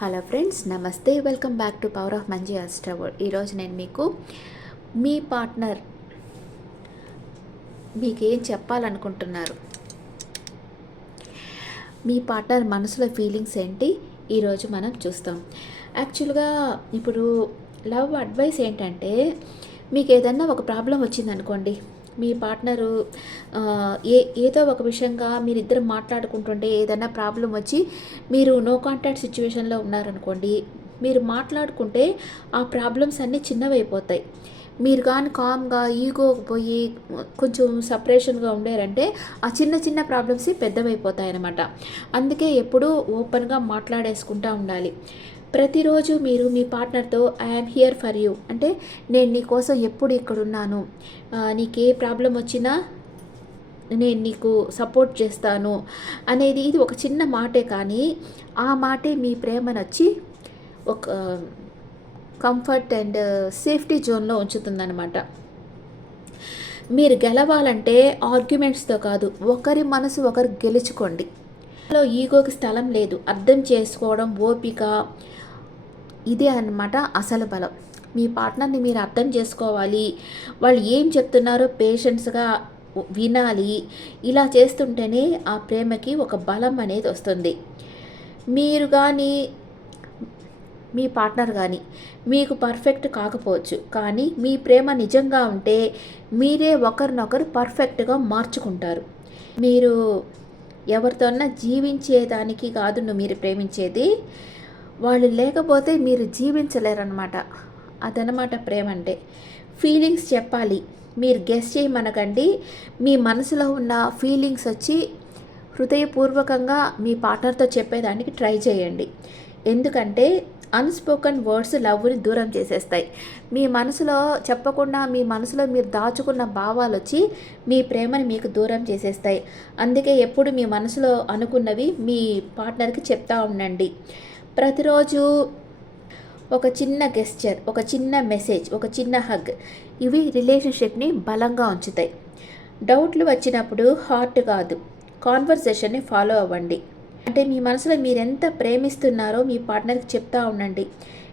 Hello friends namaste welcome back to power of Manji అస్ట్రవర్ ఈరోజు నేను మీకు మీ పార్ట్నర్ మీకు ఏం చెప్పాలనుకుంటున్నారు? మీ పార్ట్నర్ మనసులో ఫీలింగ్స్ ఏంటి? ఈరోజు మనం చూస్తాం. యాక్చువల్గా ఇప్పుడు లవ్ అడ్వైస్ ఏంటంటే మీకు ఏదన్నా ఒక ప్రాబ్లం వచ్చిందనుకోండి మీ పార్ట్నరు ఏ ఏదో ఒక విషయంగా మీరిద్దరు మాట్లాడుకుంటుంటే ఏదైనా ప్రాబ్లం వచ్చి మీరు నో కాంటాక్ట్ సిచ్యువేషన్లో ఉన్నారనుకోండి మీరు మాట్లాడుకుంటే ఆ ప్రాబ్లమ్స్ అన్నీ చిన్నవైపోతాయి. మీరు కానీ కామ్గా ఈగో పోయి కొంచెం సపరేషన్గా ఉండారంటే ఆ చిన్న చిన్న ప్రాబ్లమ్స్ పెద్దవైపోతాయి అన్నమాట అందుకే ఎప్పుడూ ఓపెన్గా మాట్లాడేసుకుంటూ ఉండాలి. ప్రతిరోజు మీరు మీ పార్ట్నర్తో ఐఎమ్ హియర్ ఫర్ యూ అంటే నేను నీకోసం ఎప్పుడు ఇక్కడున్నాను. నీకు ఏ ప్రాబ్లం వచ్చినా నేను నీకు సపోర్ట్ చేస్తాను అనేది ఇది ఒక చిన్న మాటే కానీ ఆ మాటే మీ ప్రేమనొచ్చి ఒక కంఫర్ట్ అండ్ సేఫ్టీ జోన్లో ఉంచుతుందన్నమాట. మీరు గెలవాలంటే ఆర్గ్యుమెంట్స్తో కాదు ఒకరి మనసు ఒకరు గెలుచుకోండి. లో ఈగోకి స్థలం లేదు. అర్థం చేసుకోవడం ఓపిక ఇదే అన్నమాట అసలు బలం. మీ పార్ట్నర్ని మీరు అర్థం చేసుకోవాలి. వాళ్ళు ఏం చెప్తున్నారో పేషెన్స్గా వినాలి. ఇలా చేస్తుంటేనే ఆ ప్రేమకి ఒక బలం అనేది వస్తుంది. మీరు కానీ మీ పార్ట్నర్ కానీ మీకు పర్ఫెక్ట్ కాకపోవచ్చు. కానీ మీ ప్రేమ నిజంగా ఉంటే మీరే ఒకరినొకరు పర్ఫెక్ట్గా మార్చుకుంటారు. మీరు ఎవరితోన్నా జీవించేదానికి కాదు నువ్వు మీరు ప్రేమించేది. వాళ్ళు లేకపోతే మీరు జీవించలేరన్నమాట. అదనమాట ప్రేమ అంటే ఫీలింగ్స్ చెప్పాలి. మీరు గెస్ చేయమనకండి. మీ మనసులో ఉన్న ఫీలింగ్స్ వచ్చి హృదయపూర్వకంగా మీ పార్ట్నర్తో చెప్పేదానికి ట్రై చేయండి. ఎందుకంటే అన్స్పోకన్ వర్డ్స్ లవ్ని దూరం చేసేస్తాయి. మీ మనసులో చెప్పకుండా మీ మనసులో మీరు దాచుకున్న భావాలు వచ్చి మీ ప్రేమని మీకు దూరం చేసేస్తాయి. అందుకే ఎప్పుడు మీ మనసులో అనుకున్నవి మీ పార్ట్నర్కి చెప్తా ఉండండి. ప్రతిరోజు ఒక చిన్న గెస్చర్ ఒక చిన్న మెసేజ్ ఒక చిన్న హగ్ ఇవి రిలేషన్షిప్ని బలంగా ఉంచుతాయి. డౌట్లు వచ్చినప్పుడు హార్ట్ కాదు. కాన్వర్సేషన్ని ఫాలో అవ్వండి. అంటే మీ మనసులో మీరు ఎంత ప్రేమిస్తున్నారో మీ పార్ట్నర్కి చెప్తా ఉండండి.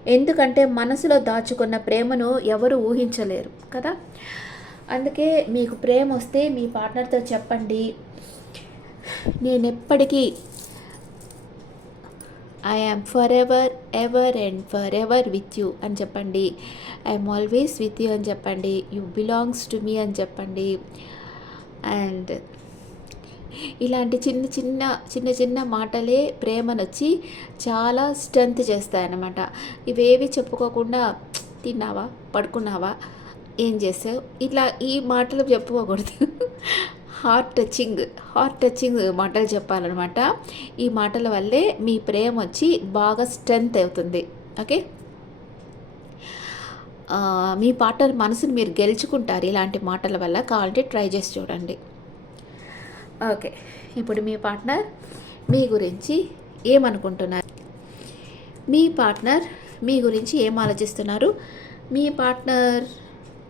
ఎందుకంటే మనసులో దాచుకున్న ప్రేమను ఎవరు ఊహించలేరు కదా? అందుకే మీకు ప్రేమ వస్తే మీ పార్ట్నర్తో చెప్పండి. నేను ఎప్పటికీ I am forever ever and forever with you అని చెప్పండి. ఐఎమ్ ఆల్వేస్ విత్ యూ అని చెప్పండి. యూ బిలాంగ్స్ టు మీ అని చెప్పండి. అండ్ ఇలాంటి చిన్న చిన్న చిన్న చిన్న మాటలే ప్రేమనొచ్చి చాలా స్ట్రెంత్ చేస్తాయన్నమాట. ఇవేవి చెప్పుకోకుండా తిన్నావా? పడుకున్నావా? ఏం చేసావు? ఇట్లా ఈ మాటలు చెప్పుకోకూడదు. హార్ట్ టచింగ్ హార్ట్ టచింగ్ మాటలు చెప్పాలన్నమాట. ఈ మాటల వల్లే మీ ప్రేమ వచ్చి బాగా స్ట్రెంత్ అవుతుంది. ఓకే మీ పార్ట్నర్ మనసుని మీరు గెలుచుకుంటారు ఇలాంటి మాటల వల్ల కావాలంటే ట్రై చేసి చూడండి. ఓకే ఇప్పుడు మీ పార్ట్నర్ మీ గురించి ఏమనుకుంటున్నారు? మీ పార్ట్నర్ మీ గురించి ఏం ఆలోచిస్తున్నారు? మీ పార్ట్నర్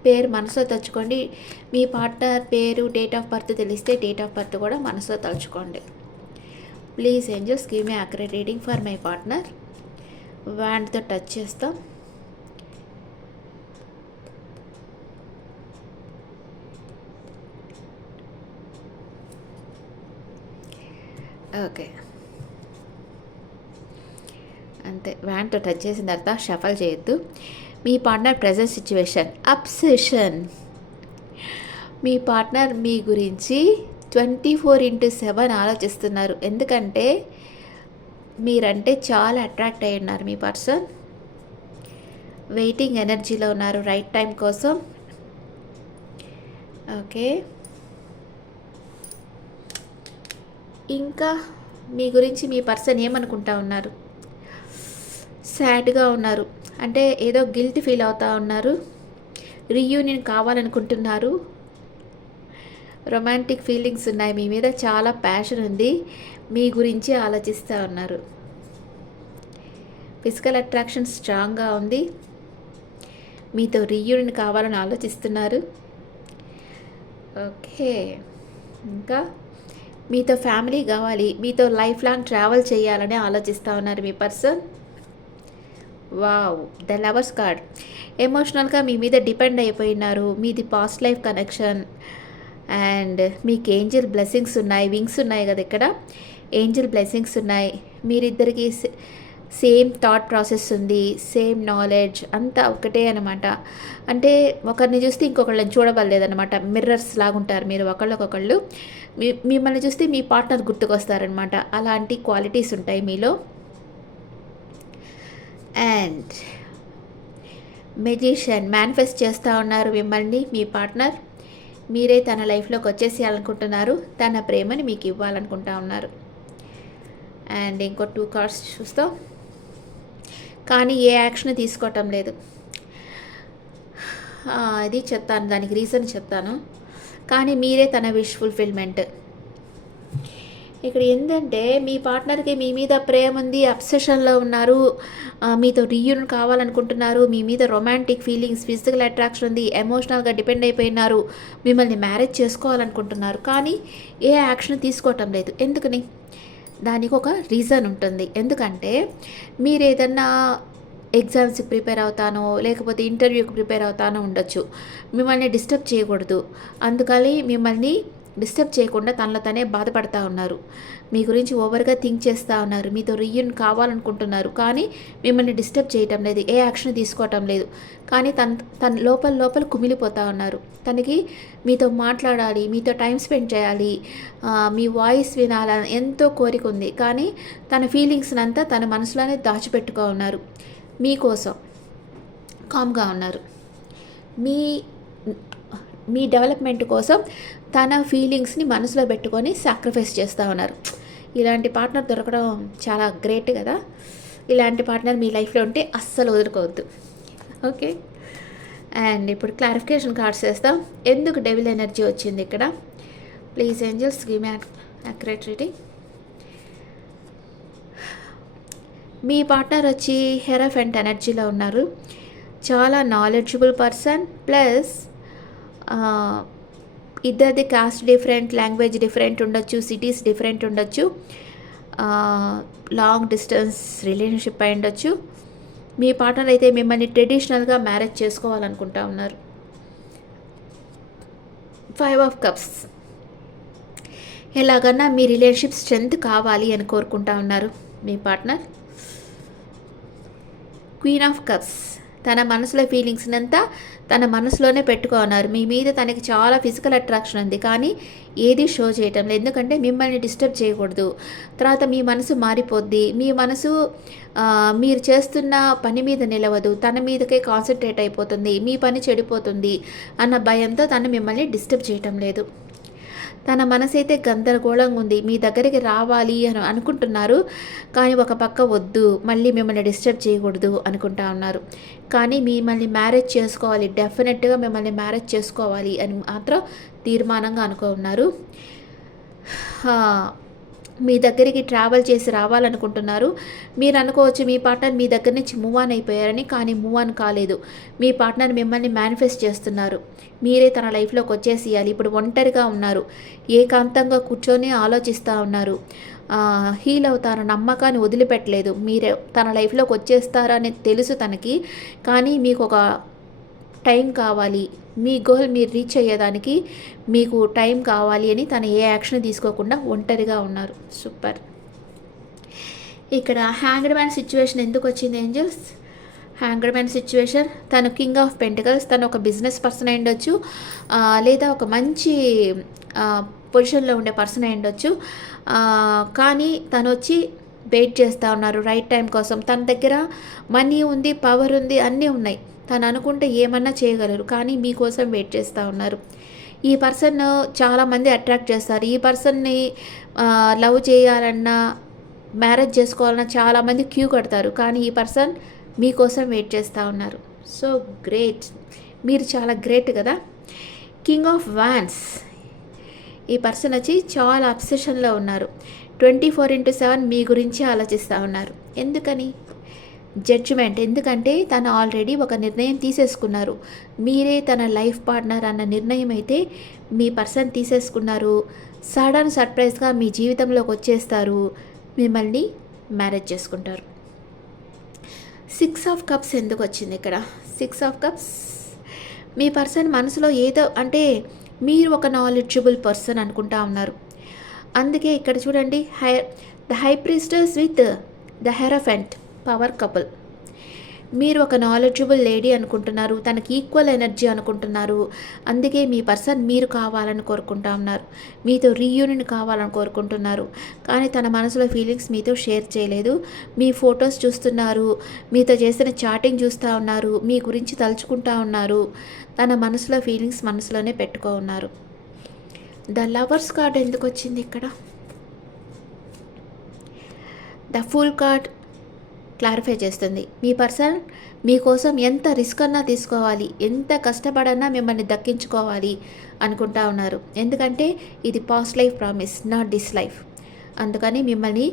పేరు మనసులో తలుచుకోండి. మీ పార్ట్నర్ పేరు డేట్ ఆఫ్ బర్త్ తెలిస్తే డేట్ ఆఫ్ బర్త్ కూడా మనసులో తలుచుకోండి. Please angels give me accurate reading for my partner. వ్యాండ్తో touch చేస్తాం. ఓకే. అంతే. వ్యాన్తో టచ్ చేసిన తర్వాత షఫల్ చేయొద్దు. మీ పార్ట్నర్ ప్రజెంట్ సిచ్యువేషన్. అప్సెషన్ మీ పార్ట్నర్ మీ గురించి ట్వంటీ ఫోర్ ఇంటూ సెవెన్ ఆలోచిస్తున్నారు. ఎందుకంటే మీరంటే చాలా అట్రాక్ట్ అయి ఉన్నారు మీ పర్సన్. వెయిటింగ్ ఎనర్జీలో ఉన్నారు రైట్ టైం కోసం. ఓకే. ఇంకా మీ గురించి మీ పర్సన్ ఏమనుకుంటా ఉన్నారు? సాడ్గా ఉన్నారు. అంటే ఏదో గిల్ట్ ఫీల్ అవుతూ ఉన్నారు. రీయూనియన్ కావాలనుకుంటున్నారు. రొమాంటిక్ ఫీలింగ్స్ ఉన్నాయి. మీ మీద చాలా ప్యాషన్ ఉంది. మీ గురించి ఆలోచిస్తూ ఉన్నారు. ఫిజికల్ అట్రాక్షన్ స్ట్రాంగ్గా ఉంది. మీతో రీయూనియన్ కావాలని ఆలోచిస్తున్నారు. ఓకే. ఇంకా మీతో ఫ్యామిలీ కావాలి. మీతో లైఫ్ లాంగ్ ట్రావెల్ చేయాలని ఆలోచిస్తూ ఉన్నారు మీ person. Wow the lovers card. ఎమోషనల్గా మీ మీద డిపెండ్ అయిపోయినారు. మీది పాస్ట్ లైఫ్ కనెక్షన్. అండ్ మీకు ఏంజిల్ బ్లెస్సింగ్స్ ఉన్నాయి వింగ్స్ ఉన్నాయి కదా ఇక్కడ? ఏంజిల్ బ్లెస్సింగ్స్ ఉన్నాయి. మీరిద్దరికి సేమ్ థాట్ ప్రాసెస్ ఉంది సేమ్ నాలెడ్జ్ అంతా ఒకటే అనమాట అంటే ఒకరిని చూస్తే ఇంకొకళ్ళని చూడబడలేదన్నమాట. మిర్రర్స్ లాగుంటారు మీరు ఒకళ్ళకొకళ్ళు. మీ మిమ్మల్ని చూస్తే మీ పార్ట్నర్ గుర్తుకొస్తారనమాట అలాంటి క్వాలిటీస్ ఉంటాయి మీలో. అండ్ మెజిషియన్ మేనిఫెస్ట్ చేస్తూ ఉన్నారు మిమ్మల్ని మీ పార్ట్నర్ మీరే తన లైఫ్లోకి వచ్చేసేయాలనుకుంటున్నారు. తన ప్రేమని మీకు ఇవ్వాలనుకుంటా ఉన్నారు. అండ్ ఇంకో టూ కార్డ్స్ చూస్తాం. కానీ ఏ యాక్షన్ తీసుకోవటం లేదు. అది ఇది చెప్తాను దానికి రీజన్ చెప్తాను. కానీ మీరే తన విష్ ఫుల్ఫిల్మెంట్ ఇక్కడ ఏంటంటే మీ పార్ట్నర్కి మీ మీద ప్రేమ ఉంది అబ్సెషన్లో ఉన్నారు మీతో రీయూన్ కావాలనుకుంటున్నారు మీ మీద రొమాంటిక్ ఫీలింగ్స్ ఫిజికల్ అట్రాక్షన్ ఉంది ఎమోషనల్గా డిపెండ్ అయిపోయినారు మిమ్మల్ని మ్యారేజ్ చేసుకోవాలనుకుంటున్నారు. కానీ ఏ యాక్షన్ తీసుకోవటం లేదు. ఎందుకని? దానికి ఒక రీజన్ ఉంటుంది. ఎందుకంటే మీరు ఏదన్నా ఎగ్జామ్స్కి ప్రిపేర్ అవుతానో లేకపోతే ఇంటర్వ్యూకి ప్రిపేర్ అవుతానో ఉండొచ్చు. మిమ్మల్ని డిస్టర్బ్ చేయకూడదు. అందుకని మిమ్మల్ని డిస్టర్బ్ చేయకుండా తనలో తనే బాధపడతా ఉన్నారు. మీ గురించి ఓవర్గా థింక్ చేస్తూ ఉన్నారు. మీతో రీయూన్ కావాలనుకుంటున్నారు. కానీ మిమ్మల్ని డిస్టర్బ్ చేయటం లేదు. ఏ యాక్షన్ తీసుకోవటం లేదు. కానీ తన తన లోపల లోపల కుమిలిపోతూ ఉన్నారు. తనకి మీతో మాట్లాడాలి మీతో టైం స్పెండ్ చేయాలి మీ వాయిస్ వినాలని ఎంతో కోరిక ఉంది. కానీ తన ఫీలింగ్స్నంతా తన మనసులోనే దాచిపెట్టుకో ఉన్నారు. మీకోసం కామ్గా ఉన్నారు. మీ మీ డెవలప్మెంట్ కోసం తన ఫీలింగ్స్ని మనసులో పెట్టుకొని సాక్రిఫైస్ చేస్తూ ఉన్నారు. ఇలాంటి పార్ట్నర్ దొరకడం చాలా గ్రేట్ కదా. ఇలాంటి పార్ట్నర్ మీ లైఫ్లో ఉంటే అస్సలు వదులుకోవద్దు. ఓకే అండ్ ఇప్పుడు క్లారిఫికేషన్ కార్డ్స్ వేస్తాం. ఎందుకు డెవిల్ ఎనర్జీ వచ్చింది ఇక్కడ? Please angels give me accurate reading me partner వచ్చి హెరఫెంట్ ఎనర్జీలో ఉన్నారు. చాలా నాలెడ్జబుల్ పర్సన్ ప్లస్ ఇద్దరిది కాస్ట్ డిఫరెంట్ లాంగ్వేజ్ డిఫరెంట్ ఉండొచ్చు సిటీస్ డిఫరెంట్ ఉండొచ్చు. లాంగ్ డిస్టెన్స్ రిలేషన్షిప్ అయి ఉండొచ్చు. మీ పార్ట్నర్ అయితే మిమ్మల్ని ట్రెడిషనల్గా మ్యారేజ్ చేసుకోవాలనుకుంటా ఉన్నారు. ఫైవ్ ఆఫ్ కప్స్ ఎలాగన్నా మీ రిలేషన్షిప్ స్ట్రెంత్ కావాలి అని కోరుకుంటా ఉన్నారు మీ పార్ట్నర్ క్వీన్ ఆఫ్ కప్స్ తన మనసులో ఫీలింగ్స్నంతా తన మనసులోనే పెట్టుకున్నారు. మీ మీద తనకి చాలా ఫిజికల్ అట్రాక్షన్ ఉంది. కానీ ఏది షో చేయటం లేదు. ఎందుకంటే మిమ్మల్ని డిస్టర్బ్ చేయకూడదు. తర్వాత మీ మనసు మారిపోద్ది. మీ మనసు మీరు చేస్తున్న పని మీద నిలవదు. తన మీదకే కాన్సన్ట్రేట్ అయిపోతుంది. మీ పని చెడిపోతుంది అన్న భయంతో తను మిమ్మల్ని డిస్టర్బ్ చేయటం లేదు. తన మనసైతే గందరగోళంగా ఉంది. మీ దగ్గరికి రావాలి అని అనుకుంటున్నారు. కానీ ఒక పక్క వద్దు. మళ్ళీ మిమ్మల్ని డిస్టర్బ్ చేయకూడదు అనుకుంటా ఉన్నారు. కానీ మిమ్మల్ని మ్యారేజ్ చేసుకోవాలి. డెఫినెట్గా మిమ్మల్ని మ్యారేజ్ చేసుకోవాలి అని మాత్రం తీర్మానంగా అనుకో ఉన్నారు మీ దగ్గరికి ట్రావెల్ చేసి రావాలనుకుంటున్నారు. మీరు అనుకోవచ్చు మీ పార్ట్నర్ మీ దగ్గర నుంచి మూవ్ ఆన్ అయిపోయారని కానీ మూవ్ ఆన్ కాలేదు. మీ పార్ట్నర్ మిమ్మల్ని మేనిఫెస్ట్ చేస్తున్నారు. మీరే తన లైఫ్లోకి వచ్చేసేయాలి. ఇప్పుడు ఒంటరిగా ఉన్నారు. ఏకాంతంగా కూర్చొని ఆలోచిస్తూ ఉన్నారు. హీల్ అవుతారు. నమ్మకాన్ని వదిలిపెట్టలేదు. మీరే తన లైఫ్లోకి వచ్చేస్తారని తెలుసు తనకి. కానీ మీకు ఒక టైం కావాలి. మీ గోల్ మీరు రీచ్ అయ్యేదానికి మీకు టైం కావాలి అని తను ఏ యాక్షన్ తీసుకోకుండా ఒంటరిగా ఉన్నారు. సూపర్. ఇక్కడ హ్యాంగ్డ్ మ్యాన్ సిచ్యువేషన్ ఎందుకు వచ్చింది ఏంజల్స్? హ్యాంగ్డ్ మ్యాన్ సిచ్యువేషన్ తను కింగ్ ఆఫ్ పెంటికల్స్ తను ఒక బిజినెస్ పర్సన్ అయి ఉండొచ్చు లేదా ఒక మంచి పొజిషన్లో ఉండే పర్సన్ అయి ఉండొచ్చు కానీ తను వచ్చి వెయిట్ చేస్తూ ఉన్నారు రైట్ టైం కోసం. తన దగ్గర మనీ ఉంది పవర్ ఉంది అన్నీ ఉన్నాయి. తను అనుకుంటే ఏమన్నా చేయగలరు. కానీ మీకోసం వెయిట్ చేస్తూ ఉన్నారు. ఈ పర్సన్ చాలామంది అట్రాక్ట్ చేస్తారు. ఈ పర్సన్ని లవ్ చేయాలన్నా మ్యారేజ్ చేసుకోవాలన్నా చాలామంది క్యూ కడతారు. కానీ ఈ పర్సన్ మీకోసం వెయిట్ చేస్తూ ఉన్నారు. So great. మీరు చాలా గ్రేట్ కదా. King of wands. ఈ పర్సన్ వచ్చి చాలా అబ్సెషన్లో ఉన్నారు. ట్వంటీ ఫోర్ ఇంటూ సెవెన్ మీ గురించి ఆలోచిస్తూ ఉన్నారు. ఎందుకని? జడ్జిమెంట్ ఎందుకంటే తను ఆల్రెడీ ఒక నిర్ణయం తీసేసుకున్నారు. మీరే తన లైఫ్ పార్ట్నర్ అన్న నిర్ణయం అయితే మీ పర్సన్ తీసేసుకున్నారు. సడన్ సర్ప్రైజ్గా మీ జీవితంలోకి వచ్చేస్తారు. మిమ్మల్ని మ్యారేజ్ చేసుకుంటారు. సిక్స్ ఆఫ్ కప్స్ ఎందుకు వచ్చింది ఇక్కడ? సిక్స్ ఆఫ్ కప్స్ మీ పర్సన్ మనసులో ఏదో అంటే మీరు ఒక నాలెడ్జబుల్ పర్సన్ అనుకుంటా ఉన్నారు. అందుకే ఇక్కడ చూడండి high the high priestess with the hierophant power couple. మీరు ఒక నాలెడ్జబుల్ లేడీ అనుకుంటున్నారు తనకి ఈక్వల్ ఎనర్జీ అనుకుంటున్నారు. అందుకే మీ పర్సన్ మీరు కావాలని కోరుకుంటా ఉన్నారు. మీతో రీయూనియన్ కావాలని కోరుకుంటున్నారు. కానీ తన మనసులో ఫీలింగ్స్ మీతో షేర్ చేయలేదు. మీ ఫొటోస్ చూస్తున్నారు. మీతో చేసిన చాటింగ్ చూస్తూ ఉన్నారు. మీ గురించి తలుచుకుంటా ఉన్నారు. తన మనసులో ఫీలింగ్స్ మనసులోనే పెట్టుకో ఉన్నారు. ద లవర్స్ కార్డ్ ఎందుకు వచ్చింది ఇక్కడ? ద ఫుల్ కార్డ్ క్లారిఫై చేస్తుంది. మీ పర్సన్ మీకోసం ఎంత రిస్క్ అన్నా తీసుకోవాలి ఎంత కష్టపడన్నా మిమ్మల్ని దక్కించుకోవాలి అనుకుంటా ఉన్నారు. ఎందుకంటే ఇది past life promise not this life అందుకని మిమ్మల్ని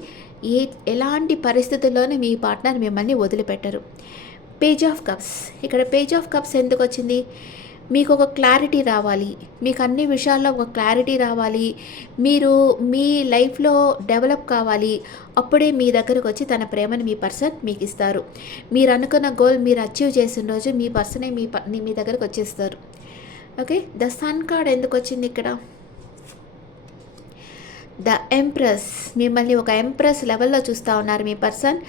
ఏ ఎలాంటి పరిస్థితుల్లోనూ మీ పార్ట్నర్ మిమ్మల్ని వదిలిపెట్టరు. పేజ్ ఆఫ్ కప్స్ ఇక్కడ పేజ్ ఆఫ్ కప్స్ ఎందుకు వచ్చింది? మీకు ఒక క్లారిటీ రావాలి. మీకు అన్ని విషయాల్లో ఒక క్లారిటీ రావాలి. మీరు మీ లైఫ్లో డెవలప్ కావాలి. అప్పుడే మీ దగ్గరకు వచ్చి తన ప్రేమను మీ పర్సన్ మీకు ఇస్తారు మీరు అనుకున్న గోల్ మీరు అచీవ్ చేసిన రోజు మీ పర్సనే మీ ప- మీ దగ్గరకు వచ్చేస్తారు ఓకే ద సన్ కార్డ్ ఎందుకు వచ్చింది ఇక్కడ? ద ఎంప్రెస్ మిమ్మల్ని ఒక ఎంప్రెస్ లెవెల్లో చూస్తూ ఉన్నారు మీ పర్సన్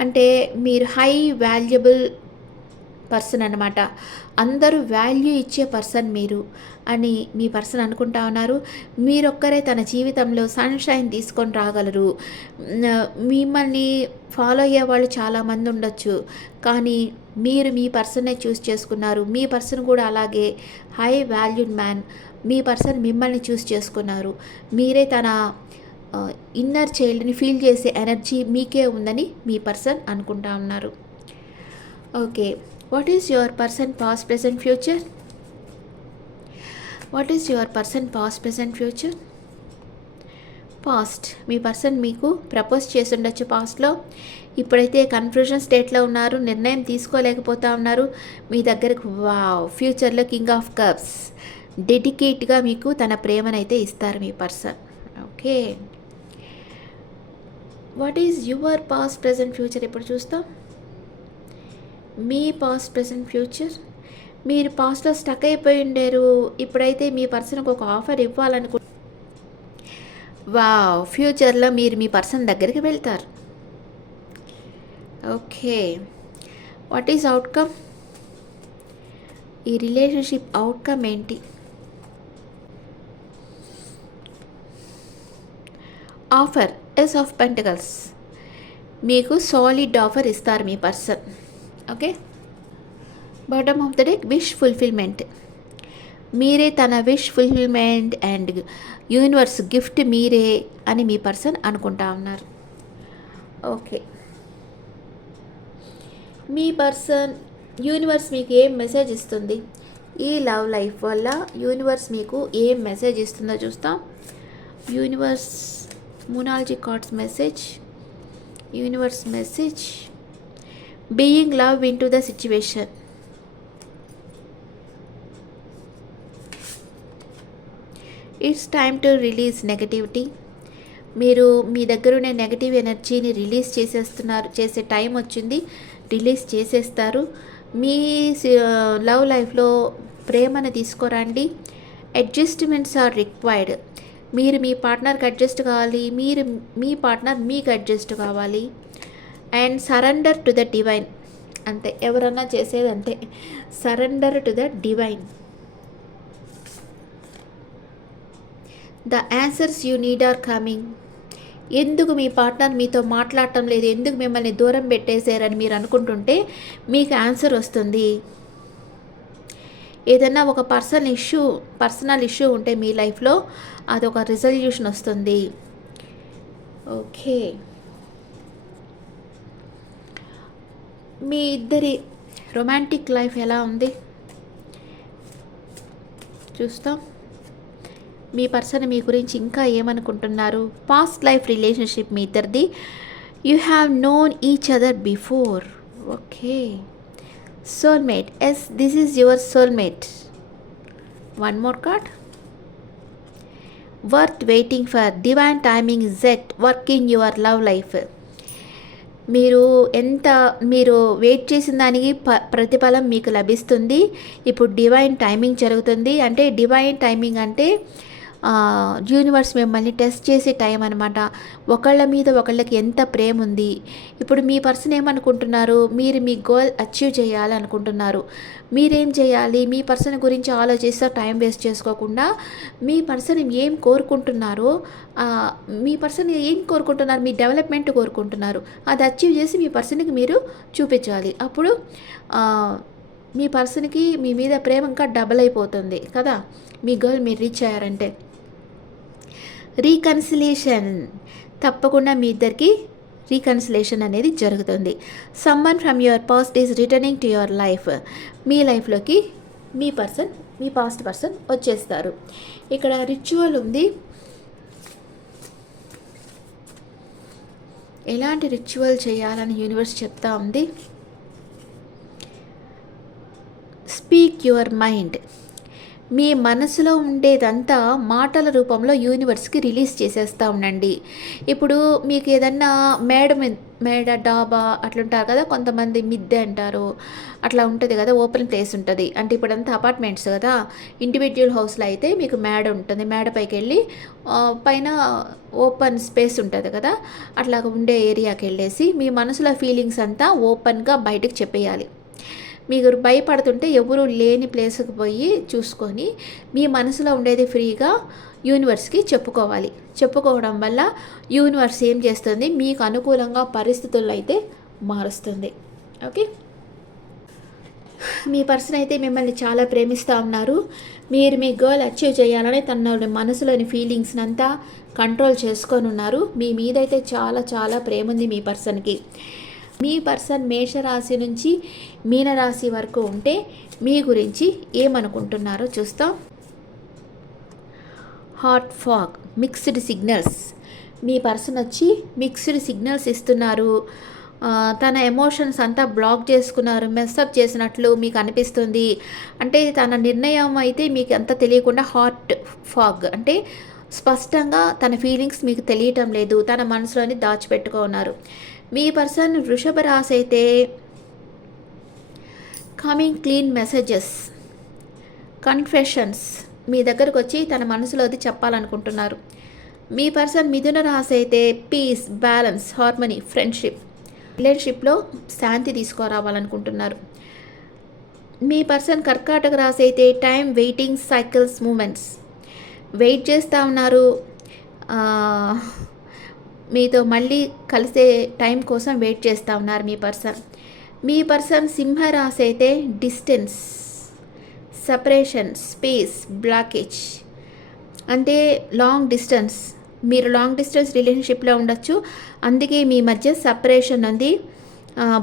అంటే మీరు హై వాల్యుబుల్ పర్సన్ అనమాట అందరూ వాల్యూ ఇచ్చే పర్సన్ మీరు అని మీ పర్సన్ అనుకుంటా ఉన్నారు. మీరొక్కరే తన జీవితంలో సన్షైన్ తీసుకొని రాగలరు. మిమ్మల్ని ఫాలో అయ్యే వాళ్ళు చాలామంది ఉండొచ్చు. కానీ మీరు మీ పర్సన్నే చూస్ చేసుకున్నారు. మీ పర్సన్ కూడా అలాగే హై వాల్యూడ్ మ్యాన్. మీ పర్సన్ మిమ్మల్ని చూస్ చేసుకున్నారు. మీరే తన ఇన్నర్ చైల్డ్ని ఫీల్ చేసే ఎనర్జీ మీకే ఉందని మీ పర్సన్ అనుకుంటా ఉన్నారు. Okay. What is your person past present future what is your person past present future past me person మీకు ప్రపోజ్ చేసి ఉండొచ్చు పాస్ట్లో ఇప్పుడైతే కన్ఫ్యూజన్ స్టేట్లో ఉన్నారు నిర్ణయం తీసుకోలేకపోతా ఉన్నారు. మీ దగ్గరకు వావ్ ఫ్యూచర్లో కింగ్ ఆఫ్ కప్స్ డెడికేట్గా మీకు తన ప్రేమనైతే ఇస్తారు మీ person okay what is your past present future ఇప్పుడు చూస్తాం? మీ పాస్ట్ ప్రెసెంట్ ఫ్యూచర్ మీరు పాస్ట్లో స్టక్ అయిపోయి ఉండేరు. ఇప్పుడైతే మీ పర్సన్కి ఒక ఆఫర్ ఇవ్వాలనుకు వావ్ ఫ్యూచర్లో మీరు మీ పర్సన్ దగ్గరికి వెళ్తారు. ఓకే వాట్ ఈజ్ అవుట్కమ్ ఈ రిలేషన్షిప్ అవుట్కమ్ ఏంటి? ఆఫర్ ఎస్ ఆఫ్ పెంటకల్స్ మీకు సాలిడ్ ఆఫర్ ఇస్తారు మీ person okay? Bottom of the day wish fulfilment మీరే తన wish fulfilment and universe gift మీరే అని మీ పర్సన్ అనుకుంటా ఉన్నారు. ఓకే. మీ పర్సన్ యూనివర్స్ మీకు ఏం మెసేజ్ ఇస్తుంది? ఈ లవ్ లైఫ్ వల్ల యూనివర్స్ మీకు ఏం మెసేజ్ ఇస్తుందో చూస్తాం. Universe moonology cards message universe message being love in to the situation it's time to release negativity మీరు మీ దగ్గర ఉన్న నెగటివ్ ఎనర్జీని రిలీజ్ చేసేస్తున్నారు చేసే టైం వచ్చింది రిలీజ్ చేసేస్తారు. మీ uh, లవ్ లైఫ్లో ప్రేమను తీసుకురండి. అడ్జస్ట్మెంట్స్ ఆర్ రిక్వైర్డ్ మీరు మీ పార్ట్నర్కి అడ్జస్ట్ కావాలి మీరు మీ పార్ట్నర్ మీకు అడ్జస్ట్ కావాలి. And surrender to the divine. అంతే ఎవరన్నా చేసేది అంతే surrender to the divine. The answers you need are coming. ఎందుకు మీ పార్ట్నర్ మీతో మాట్లాడటం లేదు? ఎందుకు మిమ్మల్ని దూరం పెట్టేశారని మీరు అనుకుంటుంటే మీకు ఆన్సర్ వస్తుంది. ఏదైనా ఒక పర్సనల్ ఇష్యూ పర్సనల్ ఇష్యూ ఉంటే మీ లైఫ్లో అదొక రిజల్యూషన్ వస్తుంది. ఓకే. మీ ఇద్దరి రొమాంటిక్ లైఫ్ ఎలా ఉంది? చూస్తాం. మీ పర్సన్ మీ గురించి ఇంకా ఏమనుకుంటున్నారు? పాస్ట్ లైఫ్ రిలేషన్షిప్ మీ ఇద్దరిది. You have known each other before okay soulmate yes this is your soulmate one more card worth waiting for divine timing yet work in your love life మీరు ఎంత మీరు wait చేసిన దానికి ప ప్రతిఫలం మీకు లభిస్తుంది. ఇప్పుడు డివైన్ టైమింగ్ జరుగుతుంది. అంటే డివైన్ టైమింగ్ అంటే యూనివర్స్ మిమ్మల్ని టెస్ట్ చేసే టైం అనమాట ఒకళ్ళ మీద ఒకళ్ళకి ఎంత ప్రేమ ఉంది? ఇప్పుడు మీ పర్సన్ ఏమనుకుంటున్నారు? మీరు మీ గోల్ అచీవ్ చేయాలనుకుంటున్నారు. మీరేం చేయాలి? మీ పర్సన్ గురించి ఆలోచిస్తూ టైం వేస్ట్ చేసుకోకుండా మీ పర్సన్ ఏం కోరుకుంటున్నారో మీ పర్సన్ ఏం కోరుకుంటున్నారు? మీ డెవలప్మెంట్ కోరుకుంటున్నారు. అది అచీవ్ చేసి మీ పర్సన్కి మీరు చూపించాలి. అప్పుడు మీ పర్సన్కి మీ మీద ప్రేమ ఇంకా డబల్ అయిపోతుంది కదా? మీ గర్ల్ మీరు రీచ్ అయ్యారంటే. రీకన్సిలేషన్. తప్పకుండా మీ ఇద్దరికి రీకన్సిలేషన్ అనేది జరుగుతుంది. Someone from your past is returning to your life మీ లైఫ్లోకి మీ పర్సన్ మీ పాస్ట్ పర్సన్ వచ్చేస్తారు. ఇక్కడ రిచువల్ ఉంది. ఎలాంటి రిచువల్ చేయాలని యూనివర్స్ చెప్తా ఉంది? స్పీక్ యువర్ మైండ్ మీ మనసులో ఉండేదంతా మాటల రూపంలో యూనివర్స్కి రిలీజ్ చేసేస్తూ ఉండండి. ఇప్పుడు మీకు ఏదన్నా మేడ మేడ డాబా అట్లుంటారు కదా కొంతమంది మిద్దె అంటారు అట్లా ఉంటుంది కదా ఓపెన్ ప్లేస్ ఉంటుంది. అంటే ఇప్పుడంతా అపార్ట్మెంట్స్ కదా ఇండివిజువల్ హౌస్లో అయితే మీకు మేడ ఉంటుంది. మేడ పైకి వెళ్ళి పైన ఓపెన్ స్పేస్ ఉంటుంది కదా అట్లా ఉండే ఏరియాకి వెళ్ళేసి మీ మనసులో ఫీలింగ్స్ అంతా ఓపెన్గా బయటకు చెప్పేయాలి. మీరు భయపడుతుంటే ఎవరు లేని ప్లేస్కి పోయి చూసుకొని మీ మనసులో ఉండేది ఫ్రీగా యూనివర్స్కి చెప్పుకోవాలి. చెప్పుకోవడం వల్ల యూనివర్స్ ఏం చేస్తుంది? మీకు అనుకూలంగా పరిస్థితుల్లో అయితే మారుస్తుంది. ఓకే? మీ పర్సన్ అయితే మిమ్మల్ని చాలా ప్రేమిస్తూ ఉన్నారు. మీరు మీ గర్ల్ అచీవ్ చేయాలని తన మనసులోని ఫీలింగ్స్ని అంతా కంట్రోల్ చేసుకొని ఉన్నారు. మీ మీదైతే చాలా చాలా ప్రేమ ఉంది మీ పర్సన్కి. మీ పర్సన్ మేషరాశి నుంచి మీనరాశి వరకు ఉంటే మీ గురించి ఏమనుకుంటున్నారో చూస్తాం. హాట్ ఫాగ్ మిక్స్డ్ సిగ్నల్స్ మీ పర్సన్ వచ్చి మిక్స్డ్ సిగ్నల్స్ ఇస్తున్నారు. తన ఎమోషన్స్ అంతా బ్లాక్ చేసుకున్నారు మెస్అప్ చేసినట్లు మీకు అనిపిస్తుంది. అంటే తన నిర్ణయం అయితే మీకు అంత తెలియకుండా హాట్ ఫాగ్ అంటే స్పష్టంగా తన ఫీలింగ్స్ మీకు తెలియటం లేదు. తన మనసులోని దాచిపెట్టుకున్నారు. మీ పర్సన్ వృషభ రాశి అయితే కమింగ్ క్లీన్ మెసేజెస్ కన్ఫెషన్స్ మీ దగ్గరకు వచ్చి తన మనసులోది చెప్పాలనుకుంటున్నారు. మీ పర్సన్ మిథున రాశి అయితే పీస్ బ్యాలెన్స్ హార్మనీ ఫ్రెండ్షిప్ రిలేషన్షిప్లో శాంతి తీసుకురావాలనుకుంటున్నారు. మీ పర్సన్ కర్కాటక రాశి అయితే time waiting cycles moments wait చేస్తూ ఉన్నారు. మీతో మళ్ళీ కలిసే టైం కోసం వెయిట్ చేస్తూ ఉన్నారు మీ పర్సన్. మీ పర్సన్ సింహరాశి అయితే డిస్టెన్స్ సపరేషన్ స్పేస్ బ్లాకేజ్. అంటే లాంగ్ డిస్టెన్స్. మీరు లాంగ్ డిస్టెన్స్ రిలేషన్షిప్లో ఉండొచ్చు. అందుకే మీ మధ్య సపరేషన్ ఉంది.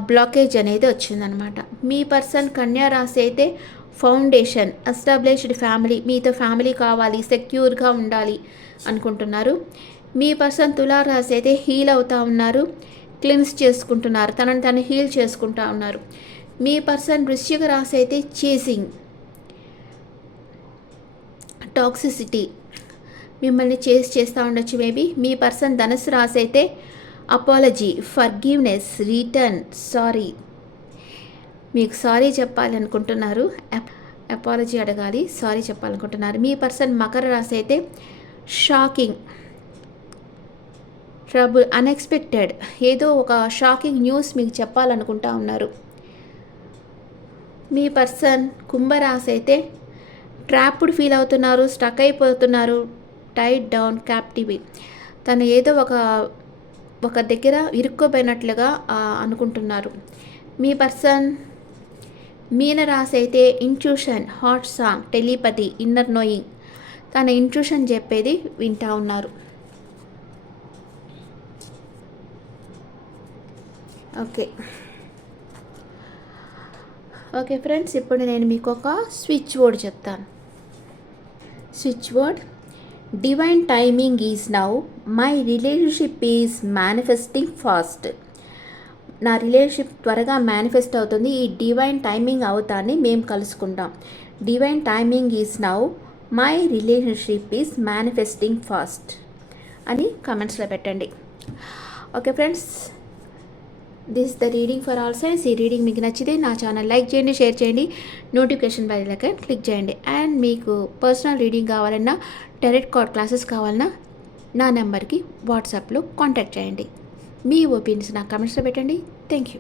బ్లాకేజ్ అనేది వచ్చిందనమాట. మీ పర్సన్ కన్యా రాశి అయితే ఫౌండేషన్ ఎస్టాబ్లిష్డ్ ఫ్యామిలీ. మీతో ఫ్యామిలీ కావాలి సెక్యూర్గా ఉండాలి అనుకుంటున్నారు. మీ పర్సన్ తులారాశి అయితే హీల్ అవుతూ ఉన్నారు క్లిన్స్ చేసుకుంటున్నారు తనని తను హీల్ చేసుకుంటా ఉన్నారు. మీ పర్సన్ వృశ్చిక రాశి అయితే చేసింగ్ టాక్సిసిటీ మిమ్మల్ని చేసి చేస్తూ ఉండొచ్చు మేబీ. మీ పర్సన్ ధనుసు రాశి అయితే అపాలజీ ఫర్గివ్నెస్ రిటర్న్ సారీ. మీకు సారీ చెప్పాలనుకుంటున్నారు అపాలజీ అడగాలి సారీ చెప్పాలనుకుంటున్నారు. మీ పర్సన్ మకర రాశి అయితే షాకింగ్. ట్రబుల్ అన్ఎక్స్పెక్టెడ్ ఏదో ఒక షాకింగ్ న్యూస్ మీకు చెప్పాలనుకుంటా ఉన్నారు. మీ పర్సన్ కుంభరాశి అయితే ట్రాప్డ్ ఫీల్ అవుతున్నారు స్టక్ అయిపోతున్నారు టైట్ డౌన్ క్యాప్టివి. తను ఏదో ఒక ఒక దగ్గర ఇరుక్కోపోయినట్లుగా అనుకుంటున్నారు. మీ పర్సన్ మీనరాశి అయితే intuition heart song telepathy inner knowing తన ఇంట్యూషన్ చెప్పేది వింటా ఉన్నారు. ఓకే. ఓకే ఫ్రెండ్స్ ఇప్పుడు నేను మీకు ఒక స్విచ్ బోర్డ్ చెప్తాను. Switch word divine timing is now my relationship is manifesting fast నా రిలేషన్షిప్ త్వరగా మేనిఫెస్ట్ అవుతుంది. ఈ డివైన్ టైమింగ్ అవుతాన్ని మేము కలుసుకుంటాం. Divine timing is now my relationship is manifesting fast అని కమెంట్స్లో పెట్టండి. Okay friends this the reading for all signs ఈ రీడింగ్ మీకు నచ్చితే నా ఛానల్ లైక్ చేయండి షేర్ చేయండి. నోటిఫికేషన్ బెల్ క్లిక్ చేయండి. అండ్ మీకు పర్సనల్ రీడింగ్ కావాలన్నా టెరెట్ కార్డ్ క్లాసెస్ కావాలన్నా నా నెంబర్కి వాట్సాప్లో కాంటాక్ట్ చేయండి. మీ ఒపీనియన్స్ నా కమెంట్స్లో పెట్టండి. Thank you